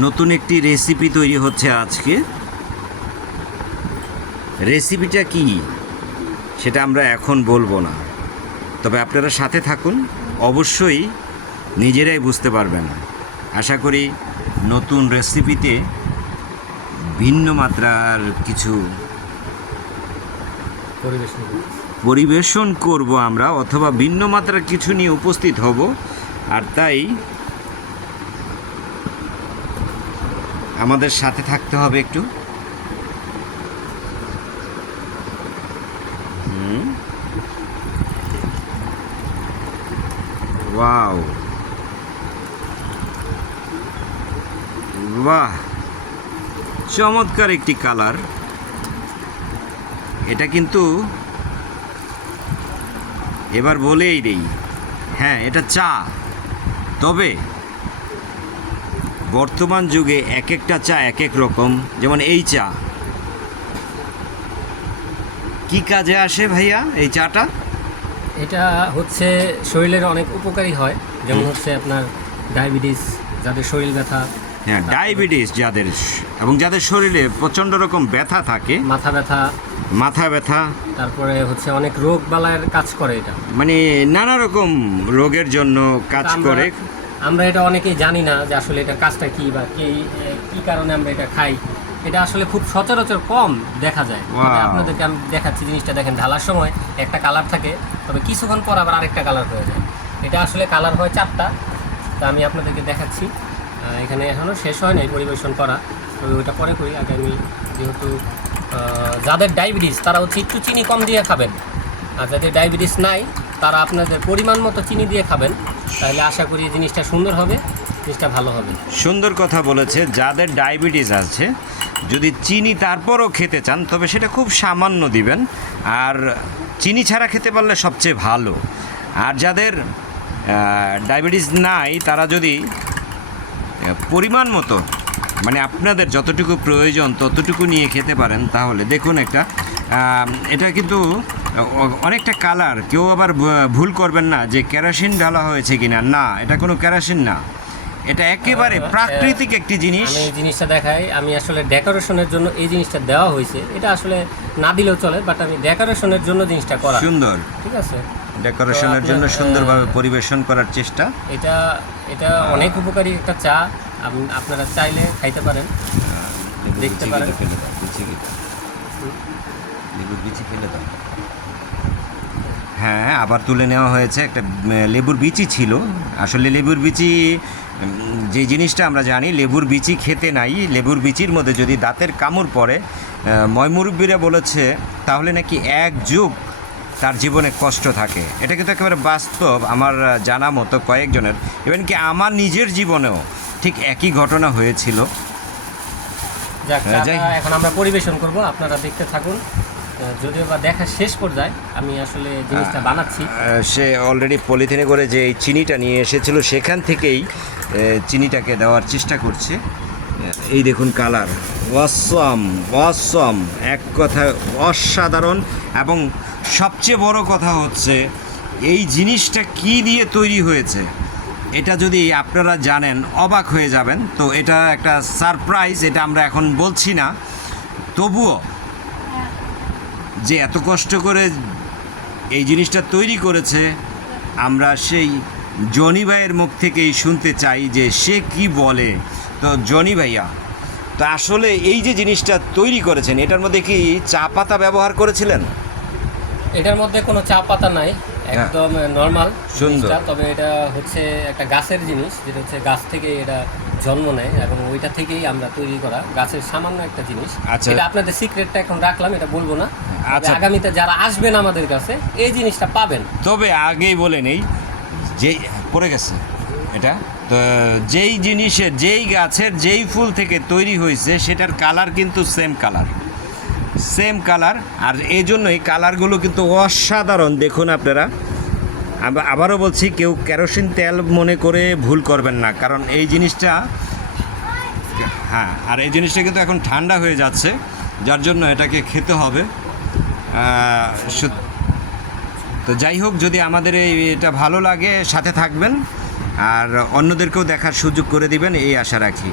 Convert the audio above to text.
নতুন একটি রেসিপি তৈরি হচ্ছে আজকে। রেসিপিটা কি সেটা আমরা এখন বলবো না, তবে আপনারা সাথে থাকুন, অবশ্যই নিজেরাই বুঝতে পারবেন। আশা করি নতুন রেসিপিতে ভিন্ন মাত্রার কিছু পরিবেশন করব আমরা, অথবা ভিন্ন মাত্রার কিছু নিয়ে উপস্থিত হব। আর তাই আমাদের সাথে থাকতে হবে একটু। ওয়াও, বাহ, চমৎকার একটি কালার। এটা কিন্তু এবার বলেই দেই, হ্যাঁ এটা চা, তবে বর্তমান যুগে এক একটা চা এক এক রকম। যেমন এই চা কি কাজে আসে ভাইয়া এই চাটা? এটা হচ্ছে শরীরের অনেক উপকারী হয়, যেমন হচ্ছে আপনার ডায়াবেটিস, যাদের শরীর ব্যথা, হ্যাঁ ডায়াবেটিস যাদের, এবং যাদের শরীরে প্রচণ্ড রকম ব্যথা থাকে, মাথা ব্যথা, তারপরে হচ্ছে অনেক রোগ বালাইয়ের কাজ করে এটা, মানে নানা রকম রোগের জন্য কাজ করে। আমরা এটা অনেকেই জানি না যে আসলে এটার কাজটা কি, বা কি কারণে আমরা এটা খাই। এটা আসলে খুব সচরাচর কম দেখা যায়। আপনাদেরকে আমি দেখাচ্ছি জিনিসটা, দেখেন ঢালার সময় একটা কালার থাকে, তবে কিছুক্ষণ পর আবার আরেকটা কালার হয়ে যায়। এটা আসলে কালার হয় 4টা। তা আমি আপনাদেরকে দেখাচ্ছি। এখানে এখনও শেষ হয় না এই পরিবেশন করা, তবে ওইটা পরে করি। আগে আমি যেহেতু যাদের ডায়াবেটিস তারা হচ্ছে একটু চিনি কম দিয়ে খাবেন, আর যাদের ডায়াবেটিস নাই তারা আপনাদের পরিমাণ মতো চিনি দিয়ে খাবেন, তাহলে আশা করি জিনিসটা সুন্দর হবে, জিনিসটা ভালো হবে। সুন্দর কথা বলেছে। যাদের ডায়াবেটিস আছে, যদি চিনি তারপরও খেতে চান তবে সেটা খুব সামান্য দিবেন, আর চিনি ছাড়া খেতে পারলে সবচেয়ে ভালো। আর যাদের ডায়াবেটিস নাই তারা যদি পরিমাণ মতো, মানে আপনাদের যতটুকু প্রয়োজন ততটুকু নিয়ে খেতে পারেন, তাহলে দেখুন এটা কিন্তু অনেকটা কালার। কেউ আবার ভুল করবেন না যে কেরোসিন ঢালা হয়েছে কিনা, না, এটা কোনো কেরোসিন না, এটা একেবারে প্রাকৃতিক একটি জিনিস। আমি এই জিনিসটা দেখাই, আমি আসলে ডেকোরেশনের জন্য এই জিনিসটা দেওয়া হয়েছে। এটা আসলে না দিলেও চলে, বাট আমি ডেকোরেশনের জন্য জিনিসটা করা সুন্দর, ঠিক আছে, ডেকোরেশনের জন্য সুন্দরভাবে পরিবেশন করার চেষ্টা। এটা অনেক উপকারী একটা চা, আপনারা চাইলে খাইতে পারেন, দেখতে পারেন। লেবুর বিচি ফেলে দাও। হ্যাঁ, আবার তুলে নেওয়া হয়েছে। একটা লেবুর বিচি ছিল। আসলে লেবুর বিচি, যে জিনিসটা আমরা জানি লেবুর বিচি খেতে নাই, লেবুর বিচির মধ্যে যদি দাঁতের কামড় পড়ে, ময়মুরব্বীরা বলেছে তাহলে নাকি 1 যুগ তার জীবনে কষ্ট থাকে। এটা কিন্তু একেবারে বাস্তব, আমার জানা মতো কয়েকজনের, ইভেন কি আমার নিজের জীবনেও ঠিক একই ঘটনা হয়েছিল। এখন আমরা পরিবেশন করব, আপনারা দেখতে থাকুন। যদিও বা দেখা শেষ পর্যায়ে আমি আসলে জিনিসটা বানাচ্ছি। সে অলরেডি পলিথিনে করে যে এই চিনিটা নিয়ে এসেছিল সেখান থেকেই চিনিটাকে দেওয়ার চেষ্টা করছে। এই দেখুন কালার, অসম, এক কথা অসাধারণ। এবং সবচেয়ে বড় কথা হচ্ছে এই জিনিসটা কি দিয়ে তৈরি হয়েছে, এটা যদি আপনারা জানেন অবাক হয়ে যাবেন। তো এটা একটা সারপ্রাইজ, এটা আমরা এখন বলছি না, তবুও যে এত কষ্ট করে এই জিনিসটা তৈরি করেছে, আমরা সেই জনি ভাইয়ের মুখ থেকেই শুনতে চাই যে সে কি বলে। তো জনি ভাইয়া, তো আসলে এই যে জিনিসটা তৈরি করেছেন, এটার মধ্যে কি চা পাতা ব্যবহার করেছিলেন? এটার মধ্যে কোনো চা পাতা নাই, একদম নর্মাল সুন্দর। তবে এটা হচ্ছে একটা গাছের জিনিস, যেটা হচ্ছে গাছ থেকে এটা জন্ম নেয়, এবং ওইটা থেকেই আমরা তৈরি করা গাছের সামান্য একটা জিনিস। এটা আপনাদের সিক্রেটটা এখন রাখলাম, এটা বলবো না। আগামীতে যারা আসবেন আমাদের কাছে এই জিনিসটা পাবেন। তবে আগেই বলে নেই, যেই পড়ে গেছে এটা, তো যেই জিনিসের, যেই গাছের, যেই ফুল থেকে তৈরি হয়েছে সেটার কালার কিন্তু সেম কালার। আর এই জন্যই কালারগুলো কিন্তু অসাধারণ। দেখুন আপনারা, আবারও বলছি, কেউ কেরোসিন তেল মনে করে ভুল করবেন না, কারণ এই জিনিসটা, হ্যাঁ, আর এই জিনিসটা কিন্তু এখন ঠান্ডা হয়ে যাচ্ছে, যার জন্য এটাকে খেতে হবে। তো যাই হোক, যদি আমাদের এটা ভালো লাগে সাথে থাকবেন, আর অন্যদেরকেও দেখার সুযোগ করে দিবেন, এই আশা রাখি।